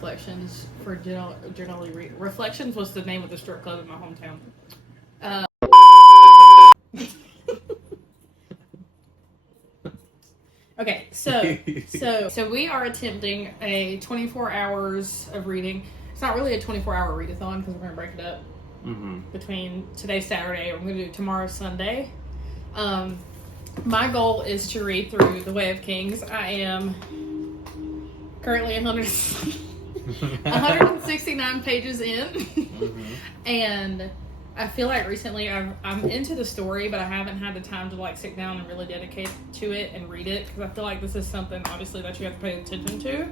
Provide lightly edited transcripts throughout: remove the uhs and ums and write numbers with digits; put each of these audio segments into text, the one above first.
Reflections for generally read. Reflections was the name of the strip club in my hometown. Okay, so we are attempting a 24 hours of reading. It's not really a 24-hour readathon because we're going to break it up between today's Saturday. We're going to do tomorrow Sunday. My goal is to read through The Way of Kings. I am currently 169 pages in, and I feel like recently I'm into the story, but I haven't had the time to like sit down and really dedicate to it and read it, because I feel like this is something obviously that you have to pay attention to,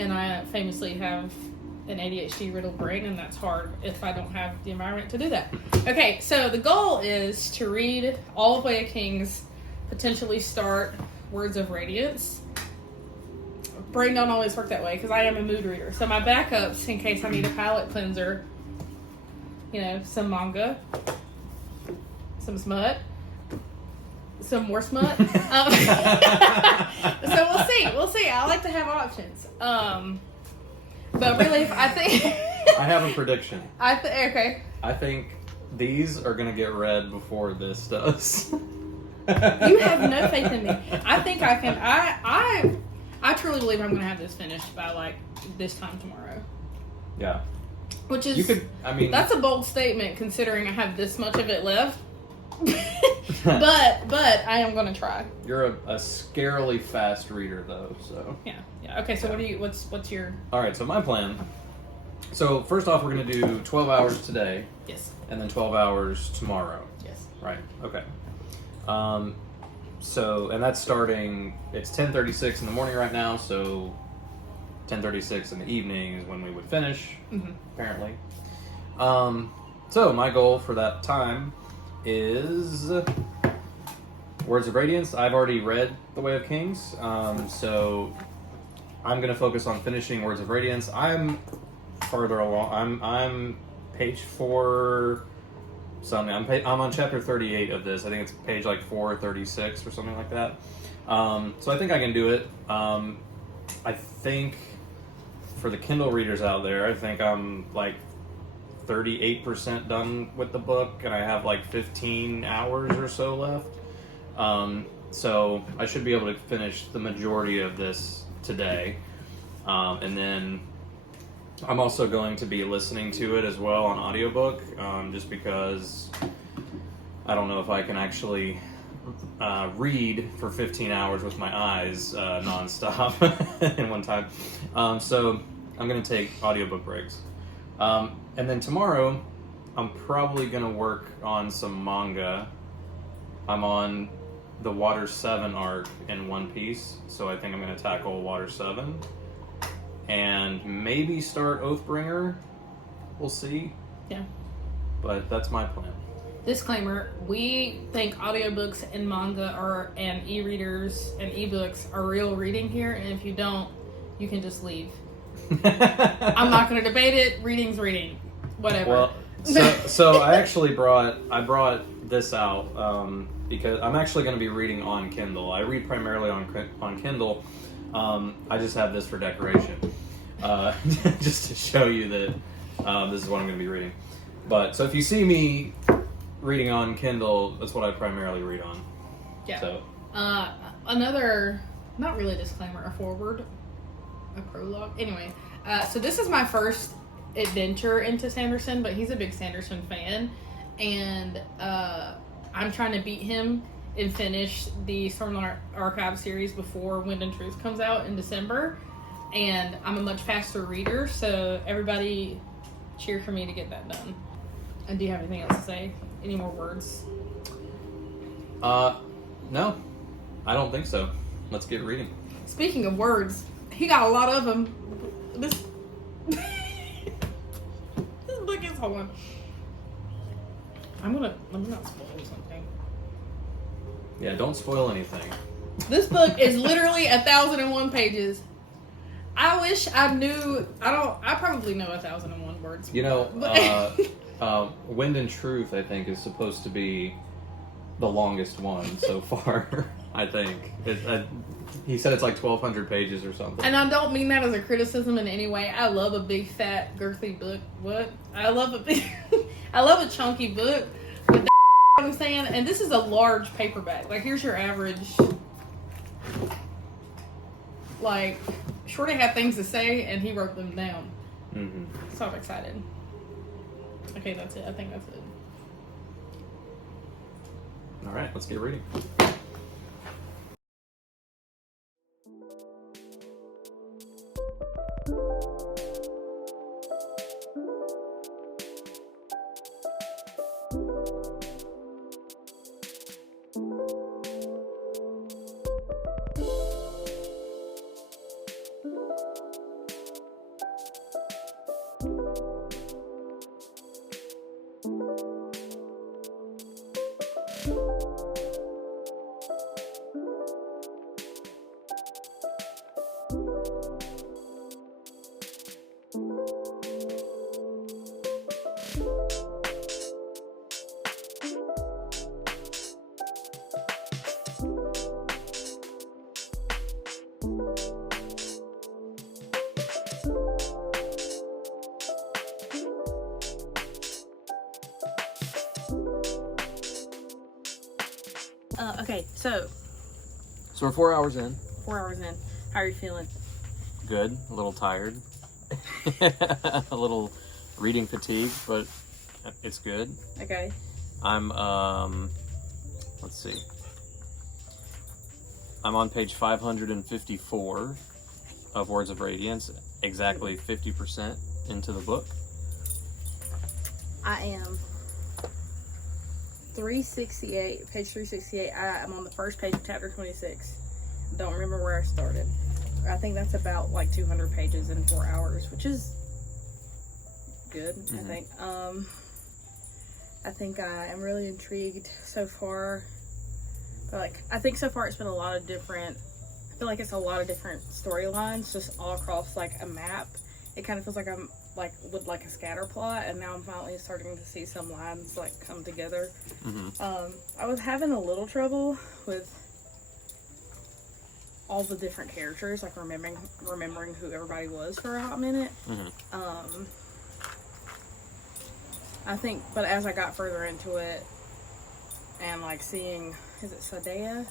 and I famously have an ADHD riddled brain, and that's hard if I don't have the environment to do that. Okay, so the goal is to read all of Way of Kings, potentially start Words of Radiance. Brain don't always work that way because I am a mood reader. So my backups, in case I need a palate cleanser, you know, some manga, some smut, some more smut. So we'll see. I like to have options. But really, I think I have a prediction. Okay. I think these are gonna get read before this does. You have no faith in me. I think I can. I truly believe I'm going to have this finished by like this time tomorrow. Yeah. Which is, you could. I mean, that's a bold statement considering I have this much of it left. but I am going to try. You're a scarily fast reader though, so. Yeah. Okay. So what's your? All right. So my plan. So first off, we're going to do 12 hours today. Yes. And then 12 hours tomorrow. Yes. Right. Okay. So, and that's starting, it's 10:36 in the morning right now, so 10:36 in the evening is when we would finish, apparently. So my goal for that time is Words of Radiance. I've already read The Way of Kings, so I'm going to focus on finishing Words of Radiance. I'm farther along. I'm page 4... something. I'm on chapter 38 of this. I think it's page like 436 or something like that. So I think I can do it. I think for the Kindle readers out there, I think I'm like 38% done with the book, and I have like 15 hours or so left. So I should be able to finish the majority of this today. And then I'm also going to be listening to it as well on audiobook, just because I don't know if I can actually read for 15 hours with my eyes nonstop in one time. So I'm going to take audiobook breaks. And then tomorrow, I'm probably going to work on some manga. I'm on the Water 7 arc in One Piece, so I think I'm going to tackle Water 7. And maybe start Oathbringer. We'll see. Yeah. But that's my plan. Disclaimer, we think audiobooks and manga and e-readers and e-books are real reading here, and if you don't, you can just leave. I'm not going to debate it. Reading's reading. Whatever. Well, so I actually brought this out because I'm actually going to be reading on Kindle. I read primarily on Kindle. I just have this for decoration, just to show you that this is what I'm going to be reading. But so if you see me reading on Kindle, that's what I primarily read on. Yeah. So another, not really a disclaimer, a forward, a prologue. Anyway, so this is my first adventure into Sanderson, but he's a big Sanderson fan, and I'm trying to beat him and finish the Stormlight Archive series before Wind and Truth comes out in December. And I'm a much faster reader, so everybody cheer for me to get that done. And do you have anything else to say? Any more words? No, I don't think so. Let's get reading. Speaking of words, he got a lot of them. This book is holding. Let me not spoil something. Yeah, don't spoil anything. This book is literally 1,001 pages. I wish I knew. I probably know 1,001 words. You know, Wind and Truth, I think, is supposed to be the longest one so far. I think He said it's like 1,200 pages or something. And I don't mean that as a criticism in any way. I love a big, fat, girthy book. What? I love a chunky book. With that, I'm saying, and this is a large paperback. Like, here's your average. Like, Shorty had things to say, and he wrote them down. Mm-hmm. So I'm excited. Okay, that's it. I think that's it. All right, let's get reading. Okay, so So we're 4 hours in. 4 hours in. How are you feeling? Good. A little tired. A little reading fatigue, but it's good. Okay. I'm let's see. I'm on page 554 of Words of Radiance, exactly 50% into the book. I am 368, page 368. I'm on the first page of chapter 26. Don't remember where I started. I think that's about like 200 pages in 4 hours, which is good. I think I am really intrigued so far. But like, I think so far it's been a lot of different. I feel like it's a lot of different storylines, just all across like a map. It kind of feels like I'm like with like a scatter plot, and now I'm finally starting to see some lines like come together. I was having a little trouble with all the different characters, like remembering who everybody was for a hot minute. I think, but as I got further into it, and like seeing, is it Sadius?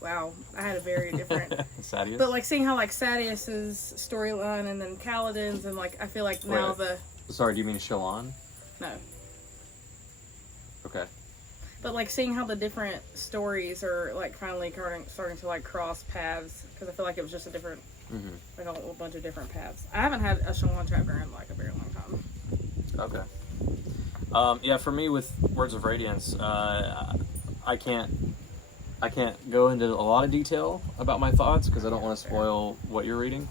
Wow, I had a very different Sadius. But like seeing how like Sadius's storyline, and then Kaladin's, and like I feel like now Sorry, do you mean Shallan? No. Okay. But like seeing how the different stories are like finally starting to like cross paths, because I feel like it was just a different, like a whole bunch of different paths. I haven't had a Shallan chapter in like a very long time. Okay. Yeah, for me with Words of Radiance, I can't go into a lot of detail about my thoughts because I don't want to spoil what you're reading.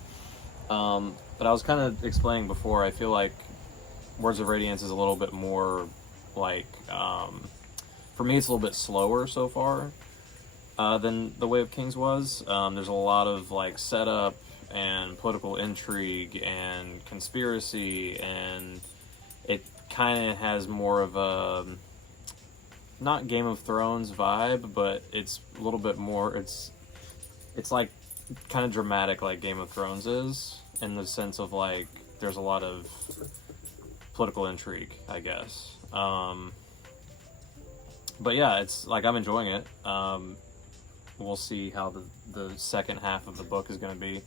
But I was kind of explaining before, I feel like Words of Radiance is a little bit more like, for me it's a little bit slower so far than The Way of Kings was. There's a lot of like setup and political intrigue and conspiracy, and it kind of has more of a, not Game of Thrones vibe, but it's a little bit more, it's like kind of dramatic like Game of Thrones is, in the sense of like there's a lot of political intrigue, I guess. But yeah, it's like I'm enjoying it. We'll see how the second half of the book is going to be,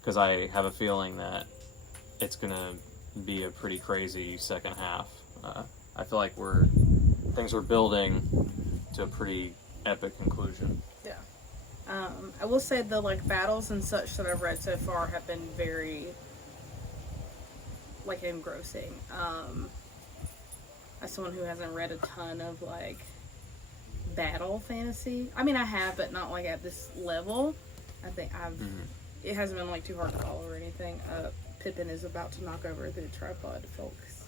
because I have a feeling that it's going to be a pretty crazy second half. I feel like things are building to a pretty epic conclusion. Yeah. I will say the like battles and such that I've read so far have been very like engrossing. As someone who hasn't read a ton of like battle fantasy, I mean I have, but not like at this level. I think it hasn't been like too hard to follow or anything. Pippin is about to knock over the tripod, folks.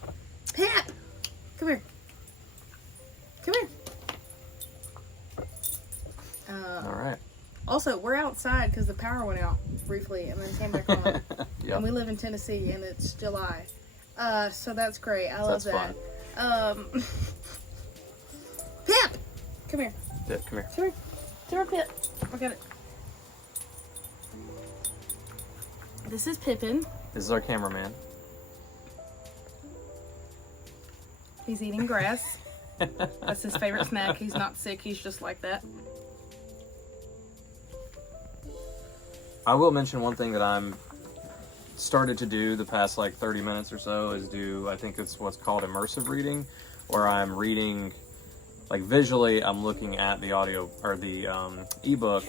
Pip! Come here. Come here. All right. Also, we're outside because the power went out briefly and then came back on. Yep. And we live in Tennessee and it's July. So that's great. I love that. Fun. Pip! Come here. Pip, come here. Come here, Pip. I got it. This is Pippin. This is our cameraman. He's eating grass. That's his favorite snack. He's not sick. He's just like that. I will mention one thing that I'm started to do the past like 30 minutes or so is I think it's what's called immersive reading, where I'm reading, like visually, I'm looking at the audio or the ebook,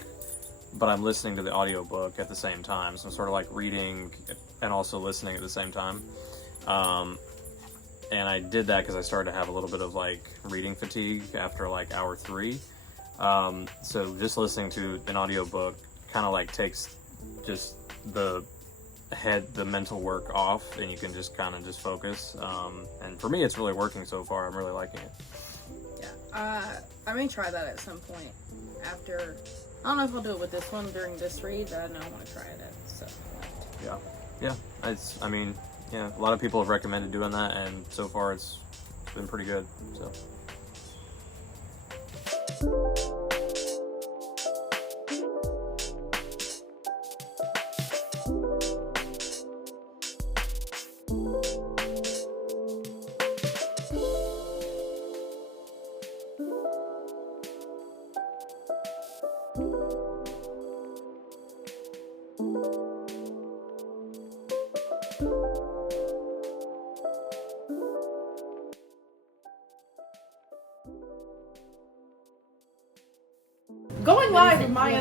but I'm listening to the audiobook at the same time. So I'm sort of like reading and also listening at the same time. And I did that because I started to have a little bit of like reading fatigue after like hour 3. So just listening to an audiobook kind of like takes just the mental work off, and you can just kind of just focus. And for me, it's really working so far. I'm really liking it. Yeah, I may try that at some point after. I don't know if I'll do it with this one during this read, but I know I want to try it at some point. Yeah. A lot of people have recommended doing that, and so far it's been pretty good. So. Going live with my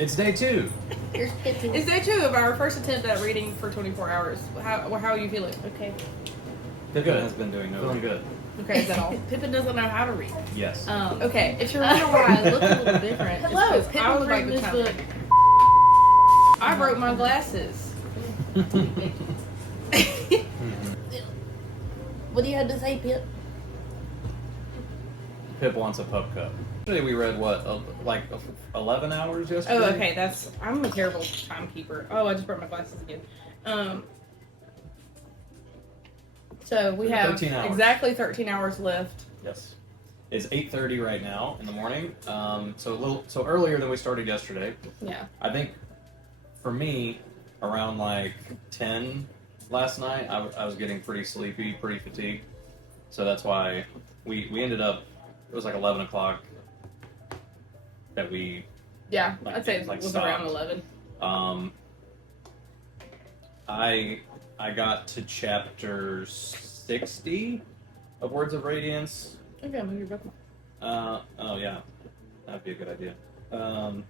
It's day 2. Here's Pippin. It's day 2 of our first attempt at reading for 24 hours. How are you feeling? Okay. Pippin has been doing Feeling good. Okay, is that all? Pippin doesn't know how to read. Yes. Okay, if you're wondering why I look a little different, it's Hello, because I Pippin would like reading to this tell. book. I broke my glasses. What do you have to say, Pip? Pip wants a pup cup. Today we read what, like 11 hours yesterday? Oh, okay, I'm a terrible timekeeper. Oh, I just broke my glasses again. So we have 13 hours. exactly 13 hours left. Yes. It's 8:30 right now in the morning. So earlier than we started yesterday. Yeah. I think for me, around like 10 last night, I was getting pretty sleepy, pretty fatigued. So that's why we ended up. It was like 11 o'clock that we. Yeah, Like, I'd say it like was stopped. around 11. I got to chapter 60 of Words of Radiance. Okay, I'm your bookmark. Oh yeah, that'd be a good idea. I'm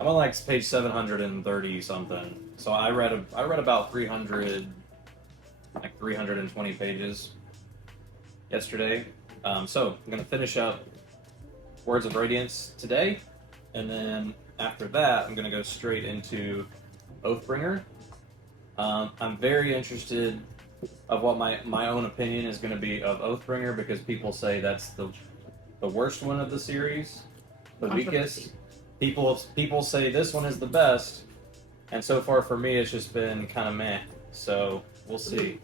on like page 730 something. So I read about 320 pages yesterday. So I'm gonna finish up Words of Radiance today, and then after that I'm gonna go straight into Oathbringer. I'm very interested of what my own opinion is going to be of Oathbringer, because people say that's the worst one of the series, the weakest. People say this one is the best, and so far for me it's just been kind of meh. So we'll see.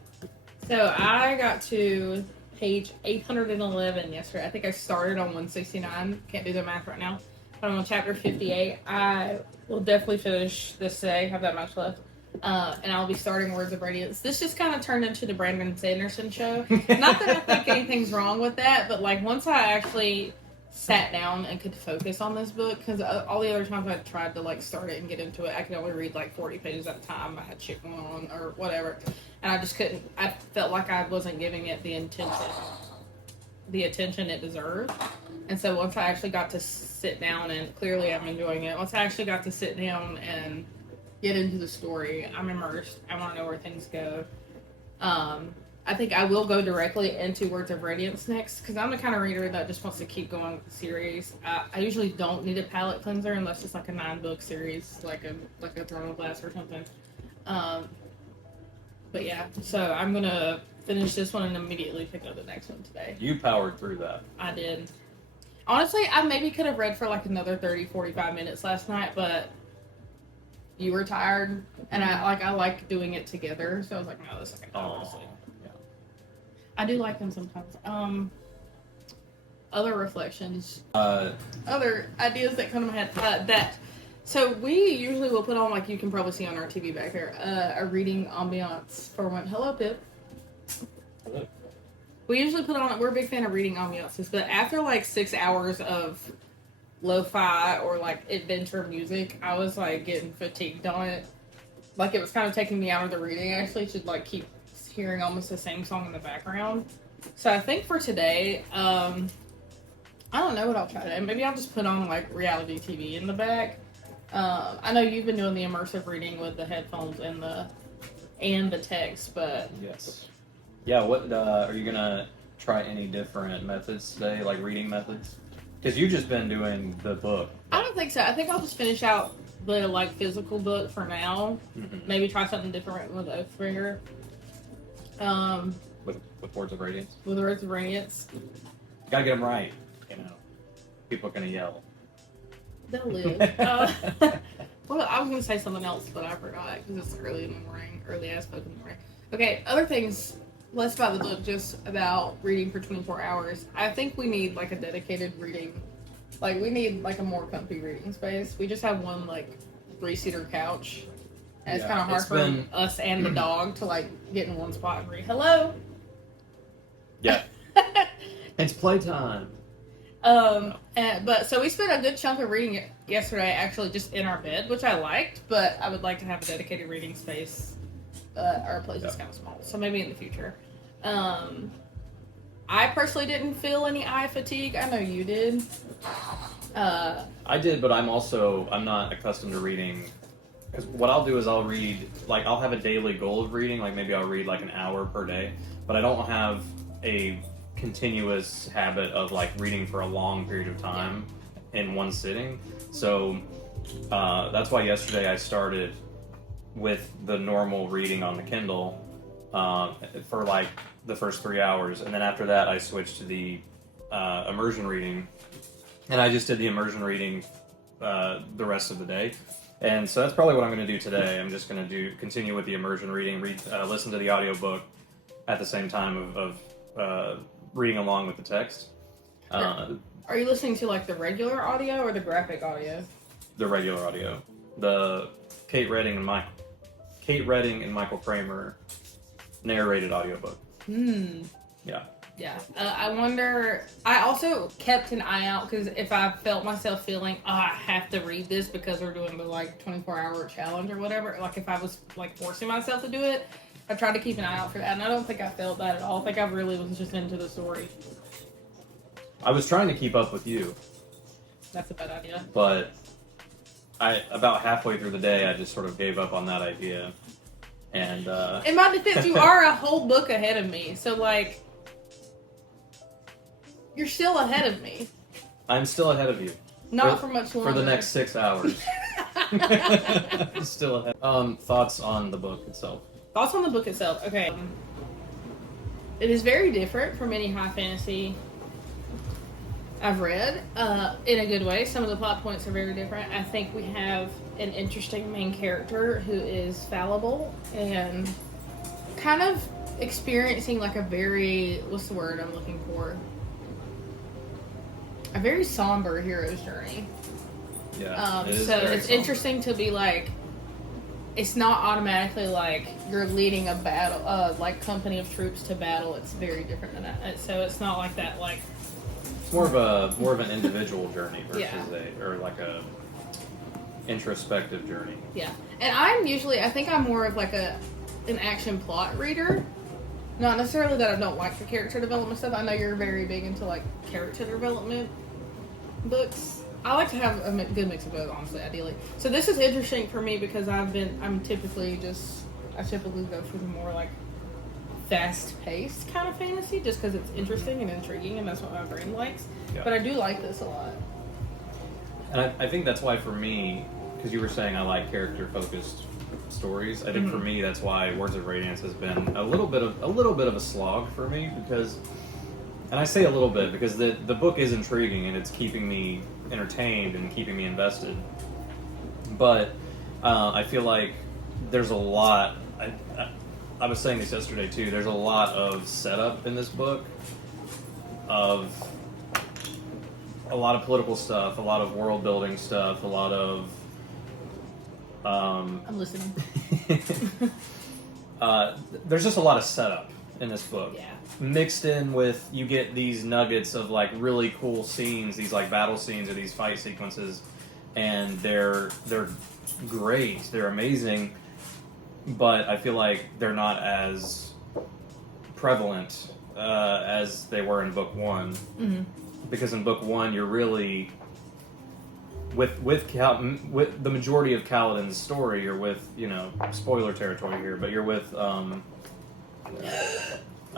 So I got to page 811 yesterday. I think I started on 169. Can't do the math right now. But I'm on chapter 58. I will definitely finish this today. Have that much left. And I'll be starting Words of Radiance. This just kind of turned into the Brandon Sanderson show. Not that I think anything's wrong with that, but like once I actually sat down and could focus on this book, because all the other times I tried to like start it and get into it, I could only read like 40 pages at a time. I had shit going on or whatever, and I just couldn't. I felt like I wasn't giving it the attention it deserved. And so once I actually got to sit down, and clearly I'm enjoying it. Once I actually got to sit down and get into the story, I'm immersed. I want to know where things go. I think I will go directly into Words of Radiance next, because I'm the kind of reader that just wants to keep going with the series. I usually don't need a palate cleanser unless it's like a 9-book series, like a Throne of Glass or something. But yeah, so I'm gonna finish this one and immediately pick up the next one today. You powered through that. I did. Honestly, I maybe could have read for like another 30-45 minutes last night, but you were tired, and I like doing it together, so I was like, no, this is like Oh, yeah. I do like them sometimes. other reflections, Uh, other ideas that come to my head. So we usually will put on, like you can probably see on our TV back there, a reading ambiance for when. Hello, Pip. Hello. We usually put on. We're a big fan of reading ambiances, but after like 6 hours of lo-fi or like adventure music, I was like getting fatigued on it. Like it was kind of taking me out of the reading. I actually should like keep hearing almost the same song in the background. So I think for today, I don't know what I'll try today. Maybe I'll just put on like reality TV in the back. I know you've been doing the immersive reading with the headphones and the text, but yes. Yeah, what are you gonna try any different methods today, like reading methods? Because you've just been doing the book. I don't think so. I think I'll just finish out the like physical book for now. Mm-hmm. Maybe try something different with Oathbringer. With Words of Radiance. With the Words of Radiance. Gotta get them right, you know. People are gonna yell. They'll live. Well, I was going to say something else, but I forgot because it's early in the morning, early as fuck in the morning. Okay, other things, less about the book, just about reading for 24 hours. I think we need like a dedicated reading, like we need like a more comfy reading space. We just have one like 3-seater couch, and it's kind of hard for us and the dog to like get in one spot and read. Hello? Yeah. It's playtime. But so we spent a good chunk of reading yesterday, actually, just in our bed, which I liked. But I would like to have a dedicated reading space. Our place is kind of small, so maybe in the future. I personally didn't feel any eye fatigue. I know you did. I did, but I'm not accustomed to reading. Because what I'll do is I'll read, like, I'll have a daily goal of reading, like maybe I'll read like an hour per day, but I don't have a continuous habit of like reading for a long period of time in one sitting. So that's why yesterday I started with the normal reading on the Kindle for like the first 3 hours, and then after that I switched to the immersion reading, and I just did the immersion reading the rest of the day. And so that's probably what I'm going to do today. I'm just going to continue with the immersion reading, listen to the audiobook at the same time of reading along with the text. Are you listening to like the regular audio or the graphic audio? The regular audio. The Kate Redding and Michael Kramer narrated audiobook. Yeah. Yeah. I wonder. I also kept an eye out because if I felt myself feeling, I have to read this because we're doing the like 24-hour challenge or whatever. Like if I was like forcing myself to do it, I tried to keep an eye out for that, and I don't think I felt that at all. I think I really was just into the story. I was trying to keep up with you. That's a bad idea. But about halfway through the day, I just sort of gave up on that idea. And in my defense, you are a whole book ahead of me, so like you're still ahead of me. I'm still ahead of you. Not for much longer. For the next 6 hours. Still ahead. Thoughts on the book itself? Thoughts on the book itself. Okay. It is very different from any high fantasy I've read, in a good way. Some of the plot points are very different. I think we have an interesting main character who is fallible and kind of experiencing like a very, what's the word I'm looking for? A very somber hero's journey. Yeah. It's interesting to be like, it's not automatically like you're leading a battle, like company of troops to battle. It's very different than that. So it's not like that, like. It's more of an individual journey versus a introspective journey. Yeah, and I think I'm more of like an action plot reader. Not necessarily that I don't like the character development stuff. I know you're very big into like character development books. I like to have a good mix of both, honestly, ideally. So this is interesting for me because I typically go for the more like fast-paced kind of fantasy just because it's interesting and intriguing, and that's what my brain likes. Yeah. But I do like this a lot. And I think that's why for me, because you were saying I like character-focused stories, I think for me that's why Words of Radiance has been a little bit of a slog for me, because, and I say a little bit because the book is intriguing and it's keeping me entertained and keeping me invested, but I feel like there's a lot. I was saying this yesterday too. There's a lot of setup in this book of a lot of political stuff, a lot of world building stuff, a lot of I'm listening. there's just a lot of setup in this book. Yeah. Mixed in with, you get these nuggets of like really cool scenes, these like battle scenes or these fight sequences, and they're great, they're amazing, but I feel like they're not as prevalent as they were in book one. Mm-hmm. Because in book one, you're really with the majority of Kaladin's story. You're with, you know, spoiler territory here, but you're with I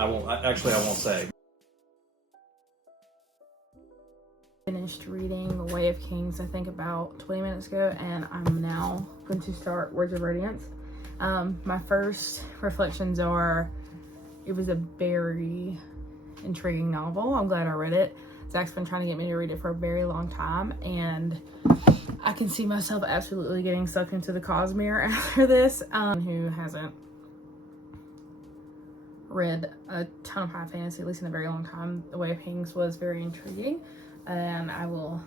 won't say. Finished reading Way of Kings, I think about 20 minutes ago, and I'm now going to start Words of Radiance. My first reflections are, it was a very intriguing novel. I'm glad I read it. Zach's been trying to get me to read it for a very long time, and I can see myself absolutely getting sucked into the Cosmere after this. Who hasn't read a ton of high fantasy, at least in a very long time, The Way of Kings was very intriguing, and I will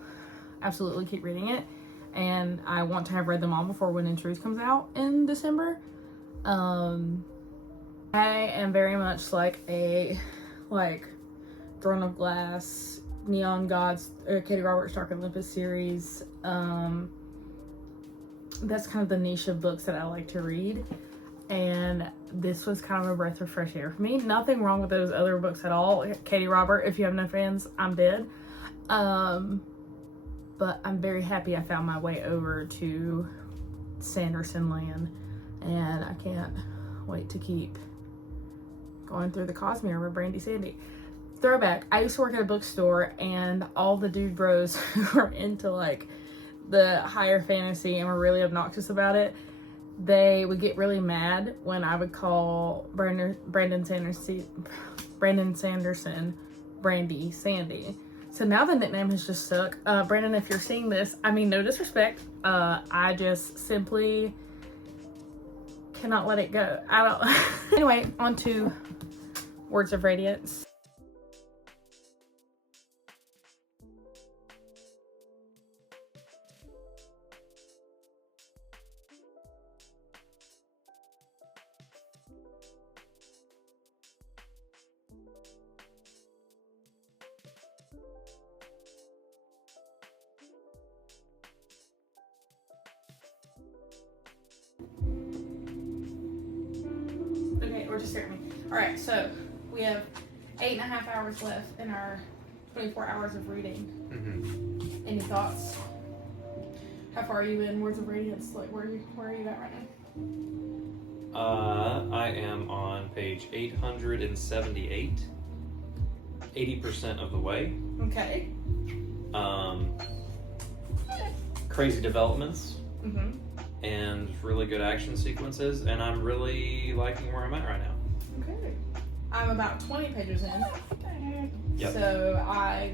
absolutely keep reading it. And I want to have read them all before Wind and Truth comes out in December. I am very much like a Throne of Glass, Neon Gods, Katie Roberts' Dark Olympus series. That's kind of the niche of books that I like to read. And this was kind of a breath of fresh air for me. Nothing wrong with those other books at all. Katie Robert, if you have no fans, I'm dead. But I'm very happy I found my way over to Sanderson land, and I can't wait to keep going through the Cosmere with Brandy Sandy. Throwback, I used to work at a bookstore, and all the dude bros who are into like the higher fantasy and were really obnoxious about it, they would get really mad when I would call Brandon Sanderson Brandy Sandy. So now the nickname has just stuck. Brandon, if you're seeing this, I mean no disrespect, I just simply cannot let it go. I don't anyway, on to Words of Radiance. Okay, or just hear me. Alright, so we have 8.5 hours left in our 24 hours of reading. Mm-hmm. Any thoughts? How far are you in Words of Radiance? Like, where are you at right now? I am on page 878. 80% of the way. Okay. Crazy developments. Mm-hmm. And really good action sequences, and I'm really liking where I'm at right now. Okay. I'm about 20 pages in. Yep. So I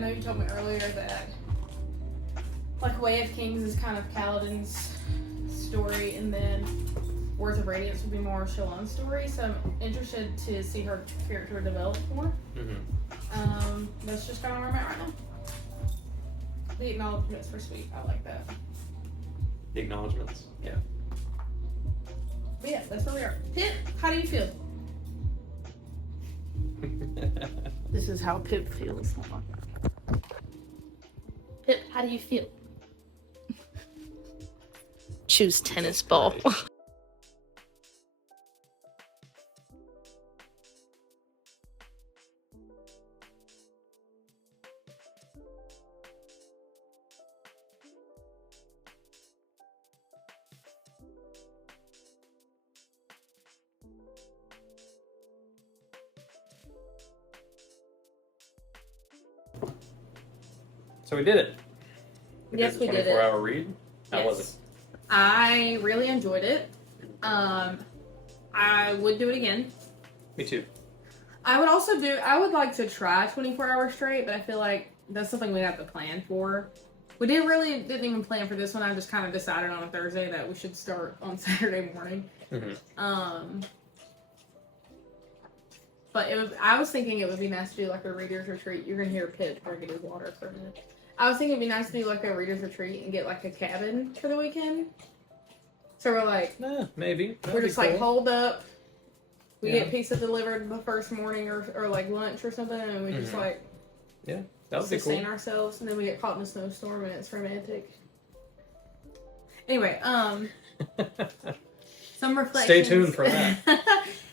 know you told me earlier that like Way of Kings is kind of Kaladin's story, and then Words of Radiance will be more Shallan's story. So I'm interested to see her character develop more. Mm-hmm. That's just kind of where I'm at right now. The acknowledgements were sweet. I like that. The acknowledgements. Yeah. But yeah, that's where we are. Pip, how do you feel? This is how Pip feels. Pip, how do you feel? Choose tennis ball. So we did it. Yes, we did it. 24-hour read. How was it? I really enjoyed it. I would do it again. Me too. I would like to try 24 hours straight, but I feel like that's something we'd have to plan for. We didn't even plan for this one. I just kind of decided on a Thursday that we should start on Saturday morning. Mm-hmm. But I was thinking it would be nice to do like a reader's retreat. You're gonna hear Pitt drinking his water for a minute. I was thinking it'd be nice to do like a reader's retreat and get like a cabin for the weekend. So we're like, maybe. we're just like holed up. We Yeah. get pizza delivered the first morning or like lunch or something, and we just like that would be cool. sustain ourselves, and then we get caught in a snowstorm and it's romantic. Anyway, some reflections. Stay tuned for that.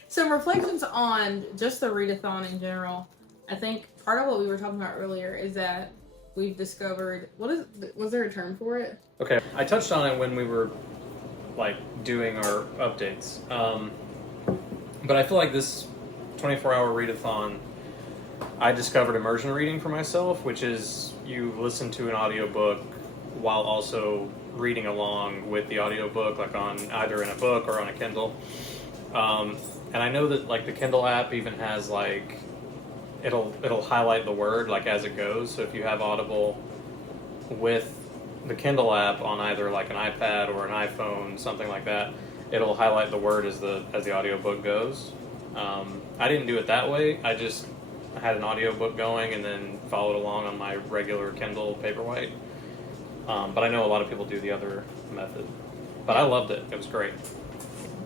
Some reflections on just the readathon in general. I think part of what we were talking about earlier is that we've discovered was there a term for it? Okay, I touched on it when we were like doing our updates, but I feel like this 24-hour readathon, I discovered immersion reading for myself, which is you listen to an audiobook while also reading along with the audiobook, like on either in a book or on a Kindle. And I know that like the Kindle app even has like it'll highlight the word like as it goes. So if you have Audible with the Kindle app on either like an iPad or an iPhone, something like that, it'll highlight the word as the audiobook goes. I didn't do it that way. I just had an audiobook going and then followed along on my regular Kindle Paperwhite. But I know a lot of people do the other method. But I loved it. It was great.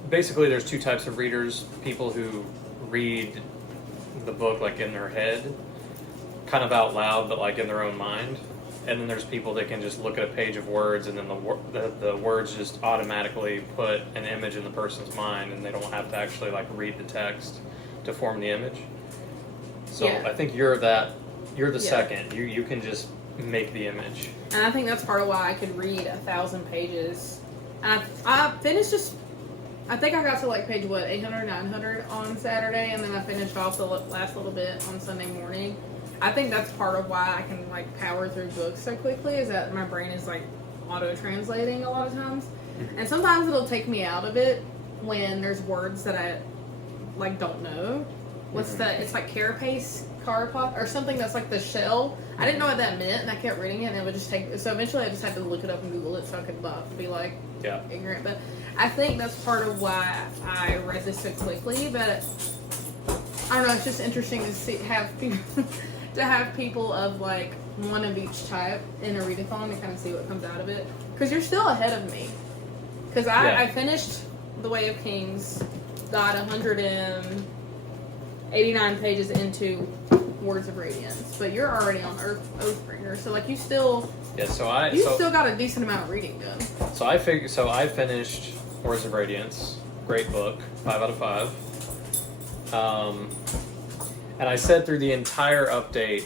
Basically, there's two types of readers. People who read the book like in their head, kind of out loud, but like in their own mind. And then there's people that can just look at a page of words and then the words just automatically put an image in the person's mind and they don't have to actually like read the text to form the image. So Yeah. I think you're the second. You can just make the image. And I think that's part of why I could read 1,000 pages. And I finished I think I got to like page 800, 900 on Saturday, and then I finished off the last little bit on Sunday morning. I think that's part of why I can like power through books so quickly, is that my brain is like auto-translating a lot of times. And sometimes it'll take me out of it when there's words that I like don't know. It's like carapace, carapod, or something that's like the shell. I didn't know what that meant, and I kept reading it, and it would just take. So eventually, I just had to look it up and Google it so I could not be like ignorant. But I think that's part of why I read this so quickly. But I don't know. It's just interesting to have people of like one of each type in a readathon and kind of see what comes out of it. Because you're still ahead of me. Because I finished The Way of Kings, got 189 pages into Words of Radiance, but you're already on Oathbringer, so like you still still got a decent amount of reading done. So I finished Words of Radiance, great book, 5 out of 5. And I said through the entire update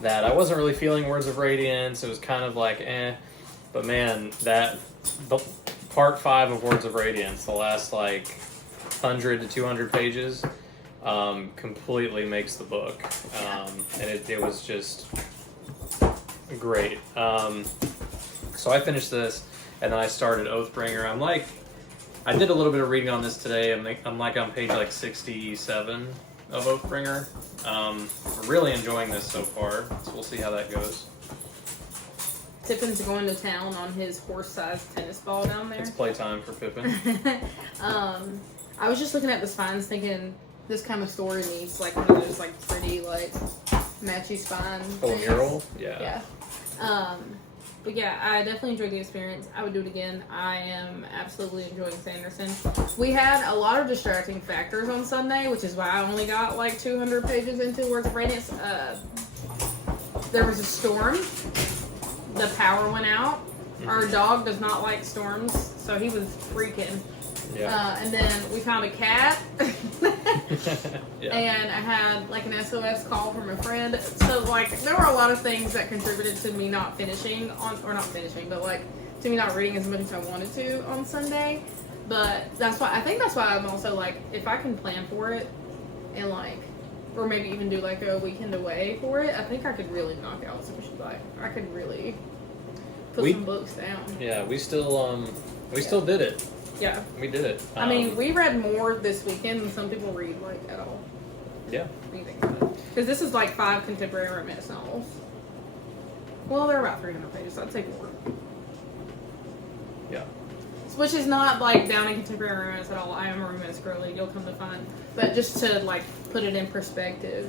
that I wasn't really feeling Words of Radiance. It was kind of like but man, the part 5 of Words of Radiance, the last like 100 to 200 pages. Completely makes the book, and it was just great. So I finished this, and then I started Oathbringer. I did a little bit of reading on this today. I'm like on page like 67 of Oathbringer. I'm really enjoying this so far, so we'll see how that goes. Tippin's going to town on his horse-sized tennis ball down there. It's playtime for Pippin. I was just looking at the spines thinking, this kind of story needs like one of those like pretty like matchy spine things. Mural? Yeah. But yeah, I definitely enjoyed the experience. I would do it again. I am absolutely enjoying Sanderson. We had a lot of distracting factors on Sunday, which is why I only got like 200 pages into Words of Radiance. There was a storm. The power went out. Our dog does not like storms, so he was freaking. Yeah. And then we found a cat. Yeah. And I had like an SOS call from a friend. So like there were a lot of things that contributed to me not finishing but like to me not reading as much as I wanted to on Sunday. But that's why I'm also like, if I can plan for it and like, or maybe even do like a weekend away for it, I think I could really knock out some shit. Like I could really put some books down. Yeah, we still did it. Yeah. We did it. I mean, we read more this weekend than some people read, like, at all. Yeah. Because this is, like, 5 contemporary romance novels. Well, they're about 300 pages, so I'd say 4. Yeah. It's which is not like down in contemporary romance at all. I am a romance girly, you'll come to find. But just to like put it in perspective.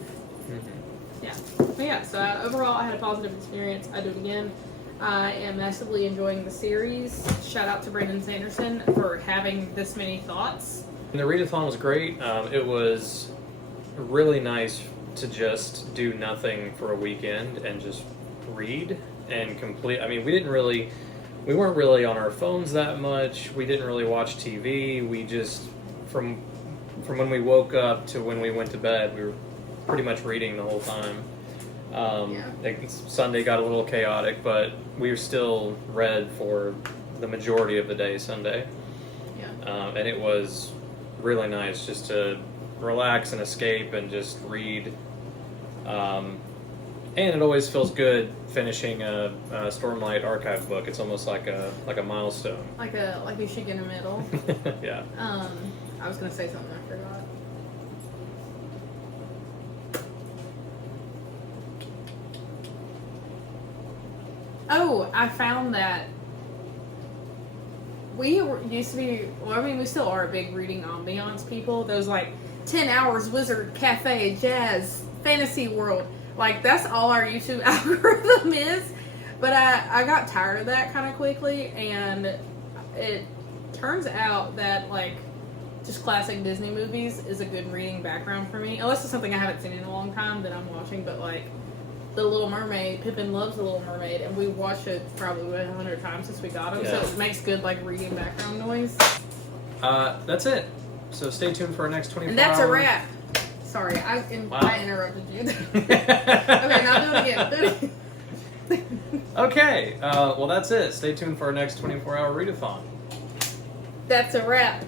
Mm-hmm. Yeah. But yeah, so overall I had a positive experience. I do it again. I am massively enjoying the series. Shout out to Brandon Sanderson for having this many thoughts. And the readathon was great. It was really nice to just do nothing for a weekend and just read and complete. I mean, we weren't really on our phones that much. We didn't really watch TV. We just, from when we woke up to when we went to bed, we were pretty much reading the whole time. Sunday got a little chaotic, but we still read for the majority of the day Sunday. Yeah. And it was really nice just to relax and escape and just read. And it always feels good finishing a Stormlight archive book. It's almost like a milestone. Like you should get a medal. Yeah. I was gonna say something I forgot. Oh, I found that used to be, well, I mean, we still are big reading ambiance people. Those like 10 hours Wizard Cafe, Jazz, Fantasy World. Like, that's all our YouTube algorithm is. But I got tired of that kind of quickly, and it turns out that, like, just classic Disney movies is a good reading background for me. Unless it's something I haven't seen in a long time that I'm watching, but, like, The Little Mermaid, Pippin loves The Little Mermaid, and we watched it probably 100 times since we got them, so it makes good, like, reading background noise. That's it. So stay tuned for our next 24 And that's hour. a wrap. Sorry, I interrupted you. Okay, now do it again. Okay, well that's it. Stay tuned for our next 24-hour readathon. That's a wrap.